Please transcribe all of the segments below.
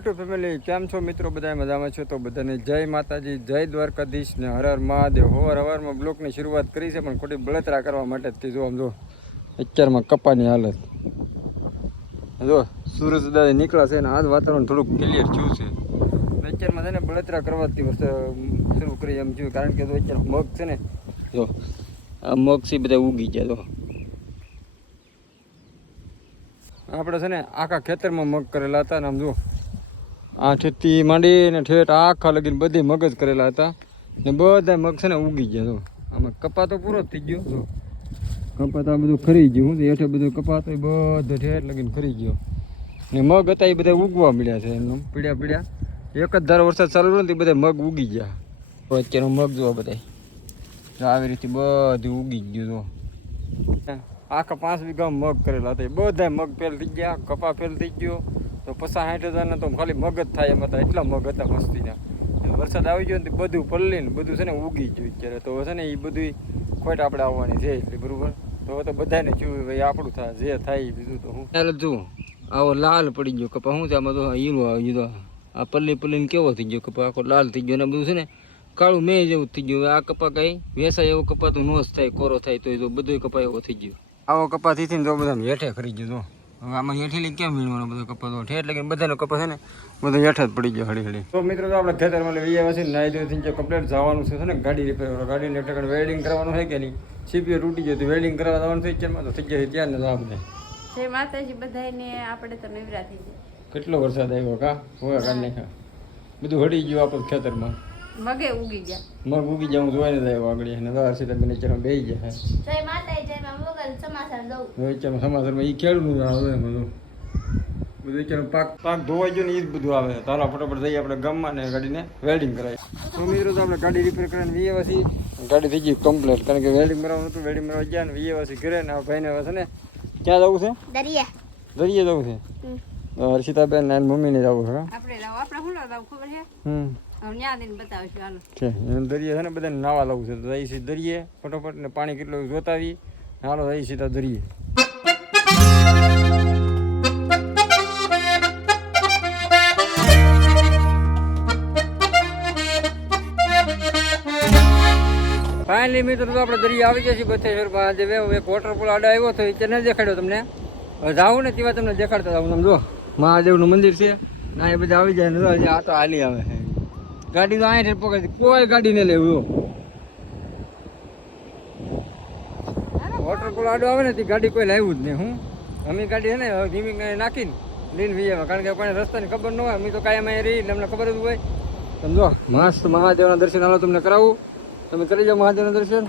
YouTube family કેમ છો મિત્રો? બધા મજામાં છો? તો બધાને જય માતાજી, જય દ્વારકાધીશ ને હર હર મહાદેવ. હવાર હવારમાં બ્લોકની શરૂઆત કરી છે, પણ ખોટી બળતરા કરવા માટે તે જો આમ જો, અત્યારમાં કપાની હાલત. જો, સૂરજ દાદા નીકળ્યા છે ને આજ વાતાવરણ થોડુંક ક્લિયર થયું છે. અત્યારમાં છે ને બળતરા કરવાથી શરૂ કરી એમ થયું. કારણ કે જો અત્યારે મગ છે ને, જો, આ મગ છે બધા ઉગી ગયા, જો. આપણે છે ને આખા ખેતરમાં મગ કરેલા હતા ને આમ જુઓ આ ઠેઠથી માંડી ને ઠેઠ આખા લગીને બધી મગજ કરેલા હતા. ને બધા મગ છે ને ઉગી ગયા તો આમાં કપા તો પૂરો થઈ ગયો તો કપા તો બધું ખરી ગયું, હું હેઠે બધું કપા તો બધો ઠેઠ લગીને ખરી ગયો. ને મગ હતા એ બધા ઉગવા મળ્યા છે એમનું. પીડ્યા પીડ્યા. એક જ ધારો વરસાદ ચાલુ રહ્યો ને બધા મગ ઉગી ગયા. અત્યારે મગ જોવા બધા આવી રીતે બધું ઉગી ગયું તો આખા પાંચ વીઘા મગ કરેલા હતા. બધા મગ ફેલ થઈ ગયા, કપા ફેલ થઈ ગયો. તો પચાસ સાઠ હજારના તો ખાલી મગજ થાય એમ હતા એટલા મગ હતા મસ્તીના. વરસાદ આવી ગયો ને બધું પલ્લી ને બધું છે ને ઉગી ગયું અત્યારે. તો છે ને એ બધું ખોટ આપણે આવવાની છે એટલે બરોબર. તો તો બધાને જોયું ભાઈ આપણું થાય જે થાય બીજું તો હું. ચાલો જુઓ. આવો લાલ પડી ગયો કપા. શું છે? આમાં તો હીરો આવી ગયો આ. પલ્લી પલ્લીને કેવો થઈ ગયો કપા? આખો લાલ થઈ ગયો ને બધું છે ને કાળું મેં જેવું થઈ ગયું. આ કપા કઈ વેસાય એવો કપા તો નોસ થાય કોરો થાય તો બધો કપા એવો થઈ ગયો. આવો કપા થી ને તો બધા હેઠે ખરી ગયો હવે આમાં હેઠેલી કેમ મીળવાનો બધો કપા તો એટલે કે બધાનો કપાસ છે ને બધો હેઠ જ પડી ગયો હળી હળી તો મિત્રો તો આપણે ખેતરમાં લઈ આવ્યા છે નાઈ ધોઈ થઈ કમ્પ્લેટ જવાનું છે ને ગાડી રિપેર ગાડીને એક ટકા વેલ્ડિંગ કરવાનું છે કે નહીં? સીપીઓ તૂટી ગયો તો વેલ્ડિંગ કરવા જવાનું થઈ ગયા તો થઈ ગયા ત્યાં ને આપણે. જય માતાજી બધાને આપણે તો નવરા થઈ જાય કેટલો વરસાદ આવ્યો કા? હોય કાઢ નાખ્યા બધું હળી ગયું આપણે ખેતરમાં. મગે ઉગી ગયા. મગ ઉગી જાઉં જોઈને જ આવ્યો આગળ અને દવા સીધા બેને ચરણ બેસી ગયા. જય માતા જય મા મોગલ સમાસર દઉં. વેચામાં સમાચારમાં એ ખેડૂતનું આવે બધું. બધું ચરો પાક પાક ધોવાઈ ગયો ને એ જ બધું આવે. તારા ફટાફટ જઈએ આપણે ગામમાં ને ગાડીને વેલ્ડિંગ કરાવી તો મિત્રો તો આપણે ગાડી રિપેર કરીને વીએ વાસી ગાડી થઈ ગઈ કમ્પ્લીટ કારણ કે વેલ્ડિંગ કરાવવાનું હતું વેલ્ડિંગ મરાવ ગયા ને વીએ વાસી ઘરે ને આ ભાઈને હવે છે ને ક્યાં જવું છે? દરિયા. દરિયા જવું છે? હર્ષિતાબેન ને એની મમ્મીને જવું છે હા? આપણે આપણે હું ખબર છે? હમ. છે દરિયે છે ને બધાને નાવા લાવવું છે. તો જઈ સીધા દરિયે, ફટોફટ ને પાણી કેટલું જોતાવી હાલો જઈ સીધા દરિયે. ફાઇનલી મિત્રો, તો આપણે દરિયા આવી ગયા છીએ બથેશ્વર આજે એક વોટરપોલ આડો આવ્યો તો એ ન દેખાડ્યો તમને. જાવું ને તેવા તમને દેખાડતા જાઉં. તમે જો, મહાદેવનું મંદિર છે. ના, એ બધા આવી જાય ને આ તો હાલી આવે છે. ગાડી તો અહીંયા પકડી. કોઈ ગાડી ને લેવું વોટરપોલ આડો આવે ને, તે ગાડી કોઈ લાવ્યું જ નહીં, હું. અમે ગાડી છે ને ધીમી નાખીને લઈને વી કારણ કે કોઈને રસ્તાની ખબર ન હોય, અમે તો કાયમ અહીંયા રહી અમને ખબર જ હોય. સમજો, મસ્ત મહાદેવના દર્શન હાલો, તમને કરાવું. તમે કરી જાઓ મહાદેવના દર્શન.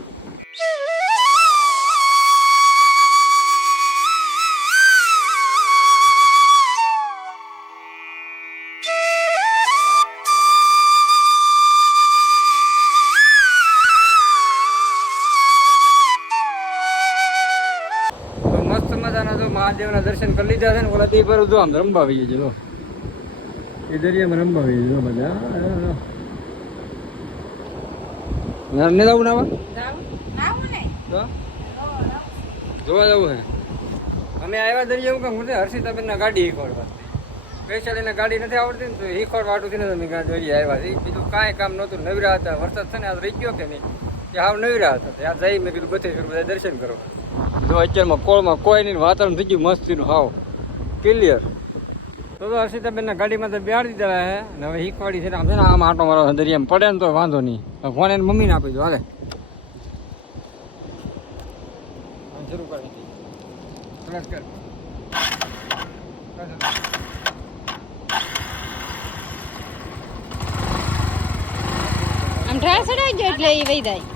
મહાદેવના દર્શન કરી લીધા છે ને ઓલા તે પર જો આમ રંબા આવી જો. એ દરિયામાં રંબા આવી જો બધા. ને જવું નાવા જાવું જોવા જવું હે. અમે આવ્યા દરિયા કે હું હર્ષિતાબેનના ગાડી શીખવાડવા. સ્પેશિયલ એને ગાડી નથી આવડતી ને તો શીખવાડવા વાટું થઈને અમે દરિયા આવ્યા છે બીજું કાંઈ કામ નહોતું. નવરા હતા વરસાદ છે ને આ રહી ગયો કે નહીં? કે હાવ નવરા હતા. ત્યાં જઈ મેં કીધું બધે બધા દર્શન કરો જો અત્યારમાં કોળમાં કોઈ નહીં વાતાવરણ થઈ ગયું મસ્તીનું હાવ. ક્લિયર તો તો હર્ષિતાબેનના ગાડીમાં તો બેહાડી દીધા હે ને હવે શીખવાડી છે ને આમ છે ને આમ આટો મારો દરિયામાં પડે ને તો વાંધો નહીં. ફોન એને મમ્મીને આપી દો હાલે. શરૂ કરી ફ્લેશ કર. આમ ઢાળ ચડાવી ગયો એટલે એ વહી જાય.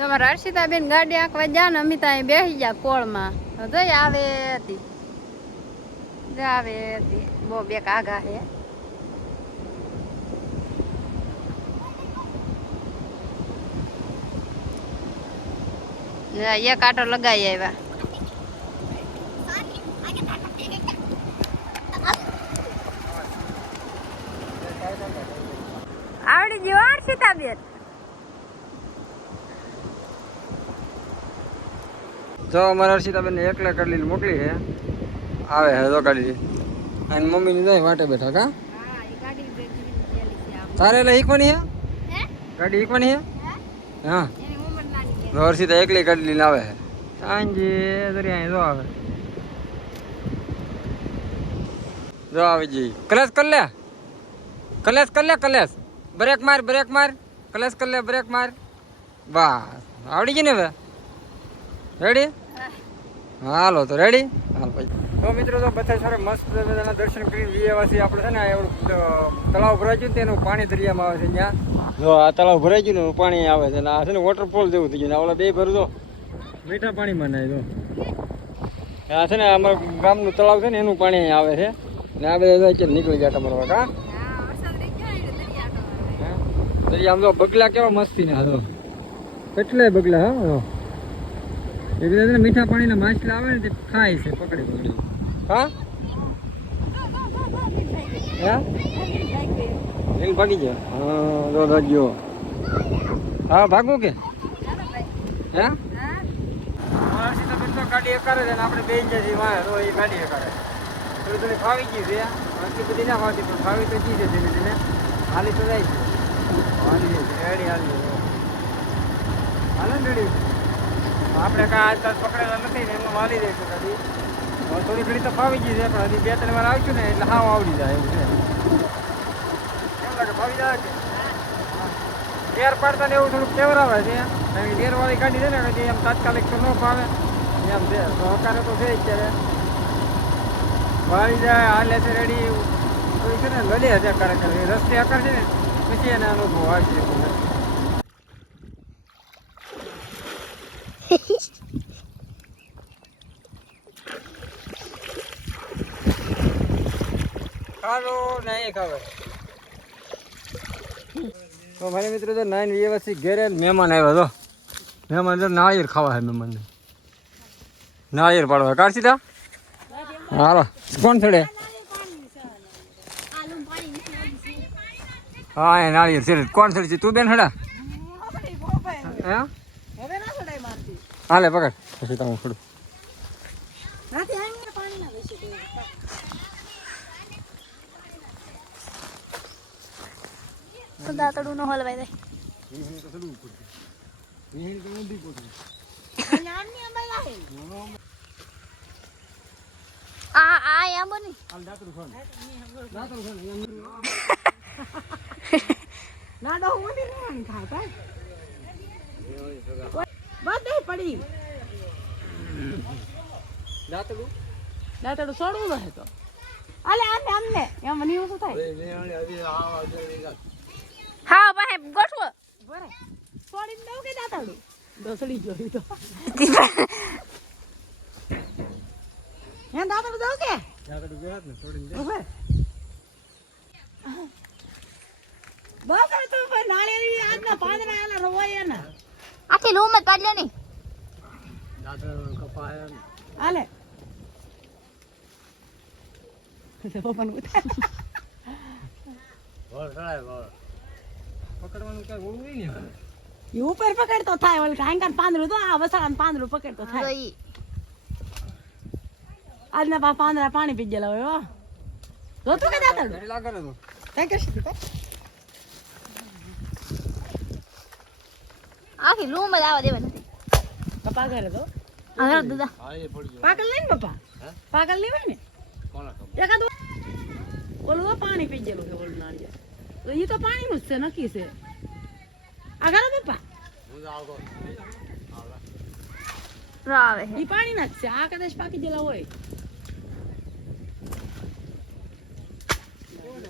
તમારા હર્ષિતાબેન ગાડી આંકવા જા ને અમિતા અહીં બેસી ગયા કોળમાં. તો આવે હતી. આવે હતી. બહુ બે કાગા હે એક આટો લગાવી આવ્યા બેન જો અમારે હર્ષિતાબેન એકલા કડલી મોકલી છે. આવે હે તો કાઢી અને મમ્મીની જાય વાટે બેઠા કા? હા તારે એટલે શીખવાની હે? હે ગાડી શીખવાની હે? હે. હા હર્ષિતા એકલી કાઢી લઈને આવે છે સાંજે દરિયા જો આવે. જો આવી જઈ. કલેશ કર લે. કલેશ કર લે, કલેશ. બ્રેક માર બ્રેક માર. કલેશ કર લે, બ્રેક માર. બસ. આવડી ગઈ ને હવે? રેડી હાલો તો રેડી હાલ પછી. તો મિત્રો તો બધા સારા મસ્ત બધાના દર્શન કરીને વિયેવાસી આપણે છે ને એવું તળાવ ભરાઈ ગયું તેનું પાણી દરિયામાં આવે છે ત્યાં. જો આ તળાવ ભરાઈ ગયું ને પાણી આવે છે આ છે ને વોટરફોલ જેવું થઈ ગયું ને આ ઓલા બે ભરું તો. મીઠા પાણીમાં નાય તો આ છે ને અમારા ગામનું તળાવ છે ને એનું પાણી આવે છે. ને આ બધા નીકળી ગયા તમારા કા? દરિયા આમ તો બગલા કેવા મસ્તી ને હાલો કેટલાય બગલા હા. જો. એ બધા છે ને મીઠા પાણીના માછલા આવે ને તે ખાય છે, પકડી પકડી હા? હા? લઈને ભાગી ગયો. હા જો હા ભાગવું કે. હે? સીતાબેન તો ગાડી એકારે છે ને આપણે બે જઈએ છીએ એ ગાડી એકારે. થોડી થોડી ફાવી ગઈ છે. આટલી બધી ના ફાવતી, પણ તો ગઈ છે ધીમે ધીમે. તો જાય છે. હાલી હાલી આપણે કાંઈ આજકાલ પકડેલા નથી ને એમનું હાલી દઈશું કદી થોડી ઘડી તો ફાવી ગઈ છે, પણ હજી બે ત્રણ વાર આવશું ને, એટલે હાવ આવડી જાય એવું છે. કેમ લાગે, ફાવી જાય છે ગેર પાડતા ને એવું થોડુંક કેવરાવે છે. કારણ કે ગેરવાળી ગાડી છે ને કદી એમ તાત્કાલિક તો ન ફાવે. એમ છે, તો હકારે તો છે અત્યારે. ત્યારે વાળી જાય, હાલે છે રેડી તો છે ને, લડે હજાર કરે રસ્તે આકાર છે ને, પછી એને અનુભવ આવી છે નહીં તો મારી મિત્રો તો નાઈન વ્યવસ્થિત ઘેરે મહેમાન આવ્યો હતો મહેમાન તો નાળિયેર ખાવા હે મહેમાનને. નાળિયેર પાડવા. કાઢ સીધા હાલો. કોણ છોડે હા એ નાળિયેર છે. કોણ છોડી છે? તું બેન હડા? હે? હાલે પકડ. પછી તમે દાંતડું નો હલવાઈ જાય. આ આ એમ બની ભાઈ બધે પડી. દાતડું? દાતડું સોડવું રહે તો. અલે આને અમને. એમ મને એવું શું થાય? હા ભાઈ ગોઠવો. બરે છોડીને દઉં કે દાતડું? દસડી જોઈ તો. હે દાતડું દઉં કે? દાતડું ગયા ને છોડીને ઉભે બસ તો નાળિયેરી આજના પાંદડા આલા રવાય એના આખી રૂમ જ કાઢ લે ની. દાંતડું કપાય ને હાલે. પપ્પાનું પકડવાનું કઈ હોવું નહીં ને ઈ ઉપર પકડતો થાય ઓલ કાંકર પાંદડું તો આ વસાડા પાંદડું પકડતો થાય. આજના પા પાંદડા પાણી પી ગયેલા હોય હો. તું કે દાદા લાગે તો. થેન્ક કરશું? આખી રૂમ જ આવવા દેવા નથી. પપ્પા ઘરે તો? હા દાદા. પાકલ નહીં ને પપ્પા? પાકલ લેવાય ને? એકાદ ઓલું તો પાણી પી ગયેલું છે ઓલું નાળિયેર. તો ઈ તો પાણીનું જ છે નક્કી છે. આગળ પપ્પા. આવે ઈ પાણીના જ છે. આ કદાચ પાકી ગયેલા હોય.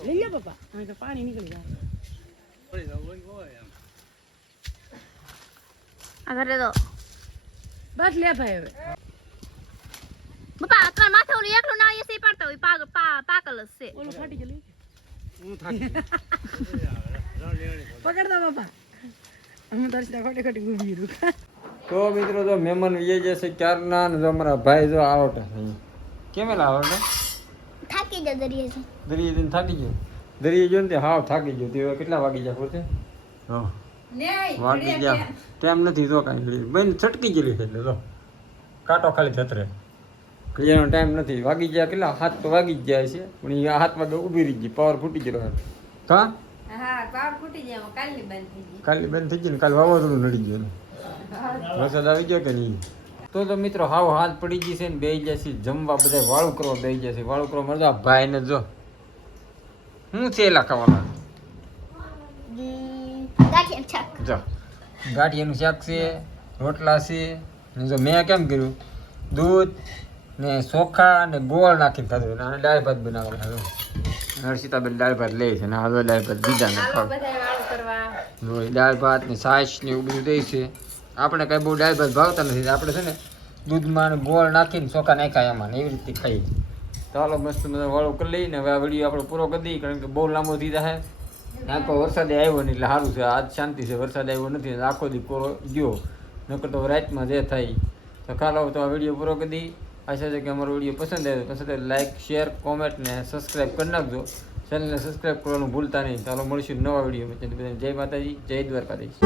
લઈ લે પપ્પા. પાણી નીકળી જાય. આ ઘરે તો બસ લે ભાઈ હવે. બાપા અત્યારે માથે ઓલું એકલું નાળિયેર સી પાડતા હોય પાગ પા- પાકલ જ છે. ઓલું ફાટી ગયું હું થાકી પકડતા પપ્પા. હું દર્શના ખોટી ખોટી ઊભી રહું તો મિત્રો જો મહેમાન વિજય જશે ક્યારના ને જો અમારા ભાઈ જો આવટે અહીંયા. કેમેલા આવટે થાકી જાય દરિયે છે દરિયે થાકી ગયો? દરિયે જો ને હાવ થાકી ગયો. તે કેટલા વાગી જાય પોતે હા. ને વાગી ગયા. ટાઈમ નથી તો કાંઈ બેન છટકી ગયેલી છે એટલે કાંટો ખાલી છતરે. ક્લિયરનો ટાઈમ નથી. વાગી ગયા કેટલા? હાથ તો વાગી જ જાય છે. પણ એ હાથ વાગે ઊભી રહી ગઈ. પાવર ફૂટી ગયો હાથ. કા હા કાલની બંધ થઈ ગઈ. કાલે બંધ થઈ ગઈ ને કાલે વાવાઝોડું નડી ગયું ને વરસાદ આવી ગયો કે નહીં? તો તો મિત્રો હાવ હાથ પડી ગઈ છે ને બેસી જાય છે. જમવા બધા વાળું કરવા જાય છે. વાળું કરવા મળતો ભાઈને જો. હું છે એલા ખાવાના? જો ગાંઠિયાનું શાક છે રોટલા છે ને જો મેં કેમ કર્યું? દૂધ ને ચોખા ને ગોળ નાખીને ખાધું અને દાળ ભાત બનાવેલા હર્ષિતાબેન દાળ ભાત લે છે ને હાલો દાળ ભાત બીજા ને ખાવ. બધા વાળું કરવા. હોય દાળ ભાત ને છાશ ને એવું બધું દે છે. આપણે કાંઈ બહુ દાળ ભાત ભાવતા નથી આપણે છે ને દૂધમાં ગોળ નાખીને ચોખા નાખ્યા એમાં ને એવી રીતે ખાઈએ. તો હાલો મસ્ત મજા વાળો કરી લઈને હવે આ વીડિયો આપણે પૂરો કરી દઈએ કારણ કે બહુ લાંબો થઈ જાય ત્યાં તો વરસાદે આવ્યો નહીં એટલે સારું છે. આજ શાંતિ છે. વરસાદ આવ્યો નથી આખો દી કોરો ગયો. નકર તો રાતમાં જે થાય. તો ખાલો તો આ વીડિયો પૂરો કરી દી આશા છે કે અમારો વીડિયો પસંદ આવ્યો. તો પસંદ લાઈક શેર કોમેન્ટ ને સબસ્ક્રાઈબ કરી નાખજો. ચેનલને સબસ્ક્રાઈબ કરવાનું ભૂલતા નહીં. ચાલો મળીશું નવા વીડિયો જય માતાજી, જય દ્વારકાધીશ.